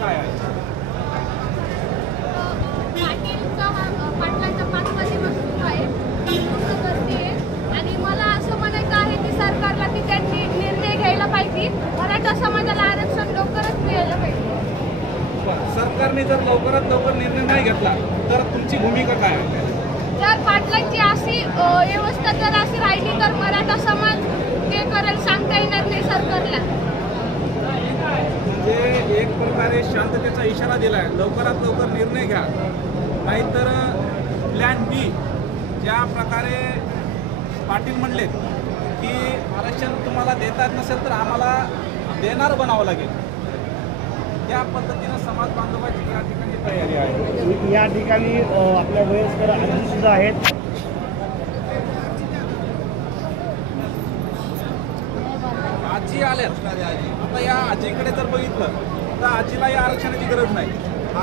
काय आहे? आणि मला असं म्हणायचं आहे की सरकारला की त्यांनी निर्णय घ्यायला पाहिजे. मराठा समाजाला आरक्षण लवकरच मिळायला पाहिजे. सरकारने जर लवकरात लवकर निर्णय नाही घेतला तर तुमची भूमिका काय आहे? जर पाटलांची अशी व्यवस्था जर अशी राहिली तर मराठा समाज ते करेल सांगता येणार नाही सरकारला. म्हणजे प्रकारे शांततेचा इशारा दिलाय. लवकरात लवकर निर्णय घ्या. नाहीतर प्लॅन बी ज्या प्रकारे पाटील म्हणले की आरक्षण तुम्हाला देता येत नसेल तर आम्हाला देणार बनावं लागेल. त्या पद्धतीनं समाज बांधवाची या ठिकाणी तयारी आहे. या ठिकाणी आपल्या वयस्कर आजी सुद्धा आहेत. आजी आल्यात. आता या आजीकडे जर बघितलं तर आजीलाही आरक्षणाची गरज नाही.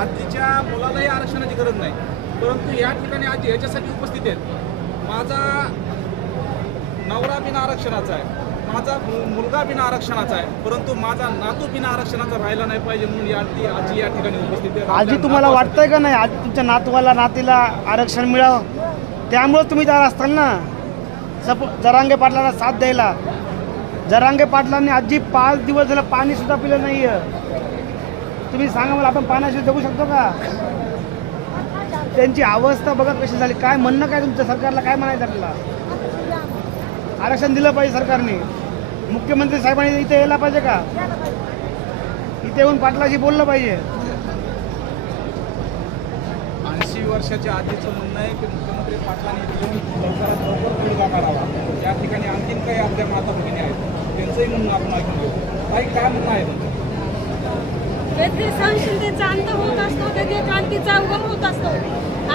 आजीच्या मुलालाही आरक्षणाची गरज नाही. परंतु या ठिकाणी आजी याच्यासाठी उपस्थित आहेत. माझा नवरा बिना आरक्षणाचा आहे. माझा मुलगा बिना आरक्षणाचा आहे. परंतु माझा नातू बिना आरक्षणाचा राहिला नाही पाहिजे म्हणून या आजी या ठिकाणी उपस्थित आहे. आजी तुम्हाला. वाटतंय का नाही? आज तुमच्या नातवाला नातीला आरक्षण मिळावं? त्यामुळं तुम्ही त्या असताल ना? सप जरांगे पाटलाला साथ द्यायला. जरांगे पाटलांनी आजी पाच दिवस झालं पाणी सुद्धा पिलं नाही तुम्ही सांगा मला आपण पाण्याशी जगू शकतो का? त्यांची अवस्था बघा कशी झाली? काय म्हणणं काय तुमच्या सरकारला? काय म्हणायचं आपल्याला? आरक्षण दिलं पाहिजे सरकारने. मुख्यमंत्री साहेबांनी इथे यायला पाहिजे का? इथे येऊन पाटलाशी बोललं पाहिजे. ऐंशी वर्षाच्या आधीचं म्हणणं आहे की मुख्यमंत्री पाटलांनी लवकरात लवकर मुलगा काढावा या ठिकाणी आणखीन काही आपल्या माता भगिनी आहेत. त्यांचंही म्हणणं आपण ऐकून घेऊ. काही काय म्हणणं आहे? तुमचं येथे सहनशीलतेचा अंत होत असतो तेथे क्रांतीचा उगम होत असतो.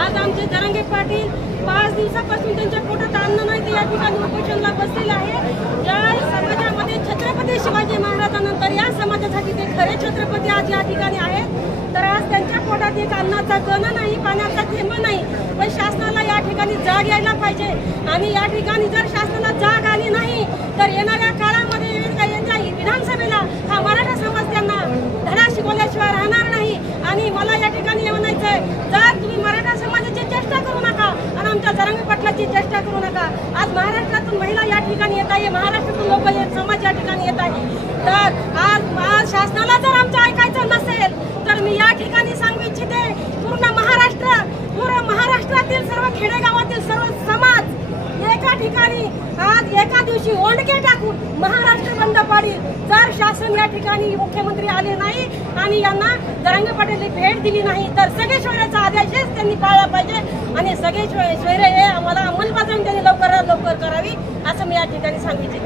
आज आमचे तरंगे पाटील पाच दिवसापासून त्यांच्या पोटात अन्न नाही ते या ठिकाणी उपोषणला बसलेले आहे. या समाजामध्ये छत्रपती शिवाजी महाराजांनंतर या समाजासाठी ते खरे छत्रपती आज या ठिकाणी आहेत. तर आज त्यांच्या पोटात एक अन्नाचा कण नाही पाण्याचा थेंब नाही. पण शासनाला या ठिकाणी जाग यायला पाहिजे. आणि या ठिकाणी जर शासनाला जाग आली नाही आहे. जर तुम्ही मराठा समाजाची चेष्टा करू नका आणि आमच्या जरंगी पाटलाची चेष्टा करू नका आज महाराष्ट्रातून महिला या ठिकाणी येत आहे महाराष्ट्रातून लोक समाज या ठिकाणी येत आहे. तर आज आज शासनाला जर आमचं ऐकायचं नसेल तर मी या ठिकाणी सांगू इच्छिते पूर्ण महाराष्ट्र पूर्ण महाराष्ट्रातील सर्व खेडेगावातील सर्व समाज एका ठिकाणी आज एका दिवशी ओंडके टाकून महाराष्ट्र बंद पाडील. जर शासन या ठिकाणी मुख्यमंत्री आले नाही आणि यांना जरांगे पाटील भेट दिली नाही तर सगळे शहराचा आदेशच त्यांनी पाळला पाहिजे. आणि सगळे शहरे हे आम्हाला अंमलबजावणी त्यांनी लवकरात लवकर करावी असं मी या ठिकाणी सांगितले